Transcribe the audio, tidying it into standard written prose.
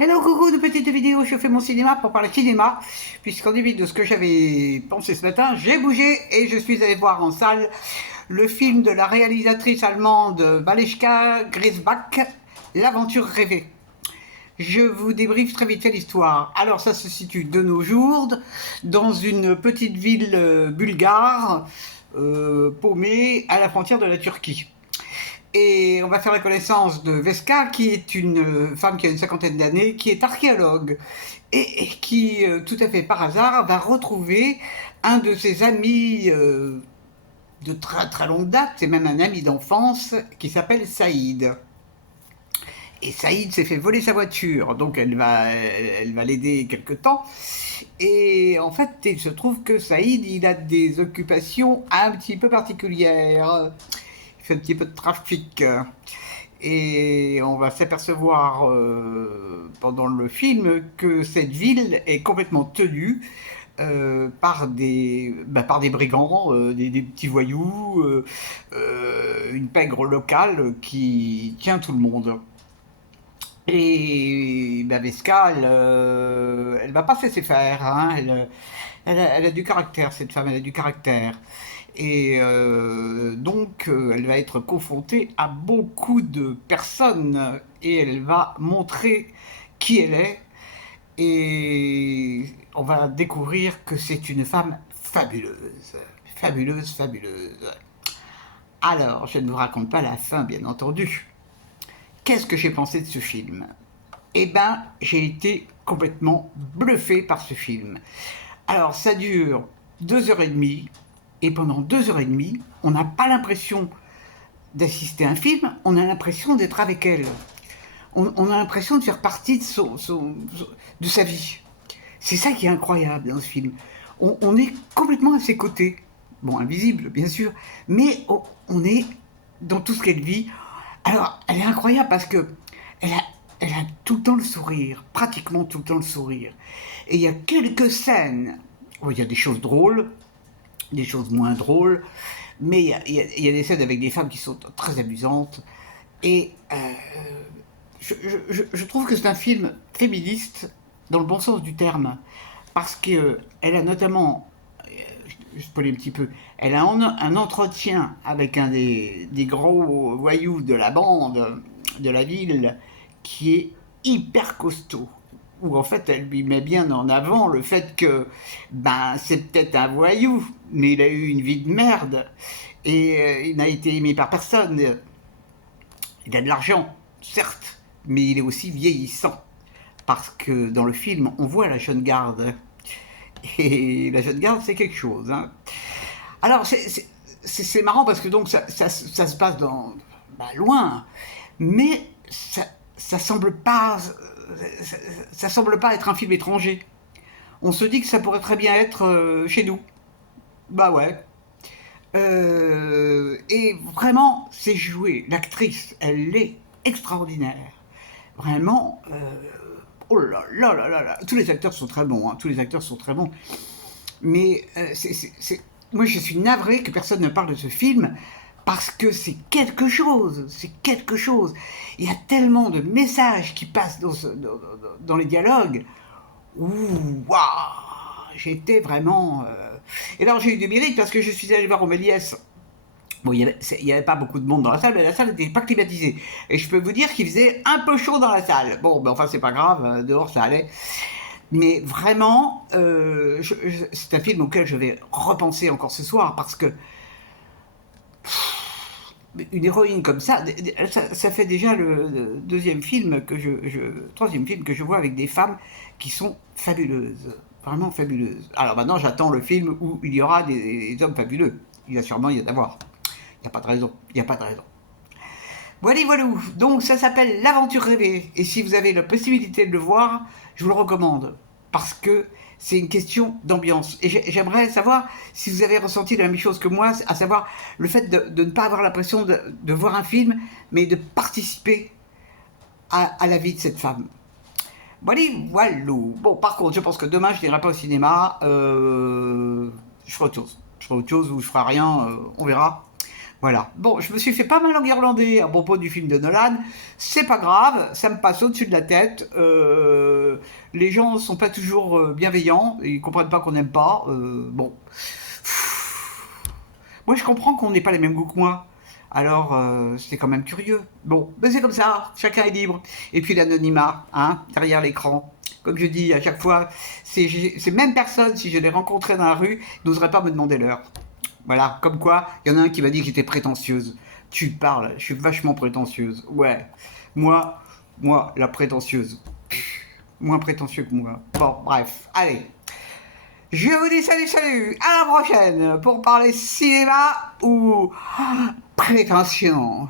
Hello coucou, de petite vidéo, je fais mon cinéma pour parler cinéma, puisqu'en début de ce que j'avais pensé ce matin, j'ai bougé et je suis allé voir en salle le film de la réalisatrice allemande Valesca Grisbach, L'aventure rêvée. Je vous débriefe très vite fait l'histoire. Alors ça se situe de nos jours dans une petite ville bulgare, paumée à la frontière de la Turquie. Et on va faire la connaissance de Veska, qui est une femme qui a une cinquantaine d'années, qui est archéologue, et qui, tout à fait par hasard, va retrouver un de ses amis de très très longue date, c'est même un ami d'enfance, qui s'appelle Saïd. Et Saïd s'est fait voler sa voiture, donc elle va l'aider quelque temps. Et en fait, il se trouve que Saïd, il a des occupations un petit peu particulières. Il fait un petit peu de trafic. Et on va s'apercevoir pendant le film que cette ville est complètement tenue par des brigands, des petits voyous, une pègre locale qui tient tout le monde. Et Veska, elle va pas se laisser faire. Hein. Elle a du caractère, cette femme, elle a du caractère. Et donc, elle va être confrontée à beaucoup de personnes et elle va montrer qui elle est. Et on va découvrir que c'est une femme fabuleuse. Fabuleuse, fabuleuse. Alors, je ne vous raconte pas la fin, bien entendu. Qu'est-ce que j'ai pensé de ce film? Eh ben, j'ai été complètement bluffé par ce film. Alors, ça dure 2 h 30, et pendant 2 h 30, on n'a pas l'impression d'assister à un film, on a l'impression d'être avec elle. On a l'impression de faire partie de sa vie. C'est ça qui est incroyable dans ce film. On est complètement à ses côtés. Bon, invisible, bien sûr, mais on est dans tout ce qu'elle vit. Alors, elle est incroyable parce que elle a tout le temps le sourire, pratiquement tout le temps le sourire. Et il y a quelques scènes où il y a des choses drôles, des choses moins drôles, mais il y a des scènes avec des femmes qui sont très amusantes. Et je trouve que c'est un film féministe dans le bon sens du terme, parce qu'elle a notamment, je spoil un petit peu, elle a un entretien avec un des gros voyous de la bande, de la ville, qui est hyper costaud. Où en fait elle lui met bien en avant le fait que c'est peut-être un voyou, mais il a eu une vie de merde et il n'a été aimé par personne. Il a de l'argent, certes, mais il est aussi vieillissant. Parce que dans le film, on voit la jeune garde. Et la jeune garde, c'est quelque chose. Hein. Alors, c'est marrant parce que donc ça se passe loin, mais ça semble pas, ça semble pas être un film étranger. On se dit que ça pourrait très bien être chez nous. Bah ouais. Et vraiment, c'est joué. L'actrice, elle est extraordinaire. Vraiment. Oh là là là là là. Tous les acteurs sont très bons. Hein. Tous les acteurs sont très bons. Mais moi, je suis navré que personne ne parle de ce film parce que c'est quelque chose. C'est quelque chose. Il y a tellement de messages qui passent dans les dialogues. Ouh, waouh, j'étais vraiment. Et alors j'ai eu du mérite parce que je suis allé voir au Méliès. Bon, il n'y avait pas beaucoup de monde dans la salle, mais la salle n'était pas climatisée. Et je peux vous dire qu'il faisait un peu chaud dans la salle. Bon, enfin, c'est pas grave, dehors ça allait. Mais vraiment, c'est un film auquel je vais repenser encore ce soir parce que une héroïne comme ça fait déjà le troisième film que je vois avec des femmes qui sont fabuleuses, vraiment fabuleuses. Alors maintenant, j'attends le film où il y aura des hommes fabuleux. Il va sûrement y en avoir. Il n'y a pas de raison. Il n'y a pas de raison. Voilà, voilà. Donc ça s'appelle L'aventure rêvée. Et si vous avez la possibilité de le voir, je vous le recommande. Parce que c'est une question d'ambiance. Et j'aimerais savoir si vous avez ressenti la même chose que moi, à savoir le fait de ne pas avoir l'impression de voir un film, mais de participer à la vie de cette femme. Voilà, voilà. Bon, par contre, je pense que demain, je n'irai pas au cinéma. Je ferai autre chose. Je ferai autre chose ou je ferai rien. On verra. Voilà. Bon, je me suis fait pas mal enguirlander à propos du film de Nolan. C'est pas grave, ça me passe au-dessus de la tête. Les gens sont pas toujours bienveillants, ils comprennent pas qu'on n'aime pas. Bon. Moi, je comprends qu'on n'ait pas les mêmes goûts que moi. Alors, c'est quand même curieux. Bon, mais c'est comme ça, chacun est libre. Et puis l'anonymat, hein, derrière l'écran. Comme je dis à chaque fois, ces mêmes personnes, si je les rencontrais dans la rue, n'oseraient pas me demander l'heure. Voilà, comme quoi, il y en a un qui m'a dit que j'étais prétentieuse. Tu parles, je suis vachement prétentieuse. Ouais, moi, la prétentieuse. Moins prétentieux que moi. Bon, bref, allez. Je vous dis salut, salut, à la prochaine pour parler cinéma ou prétention.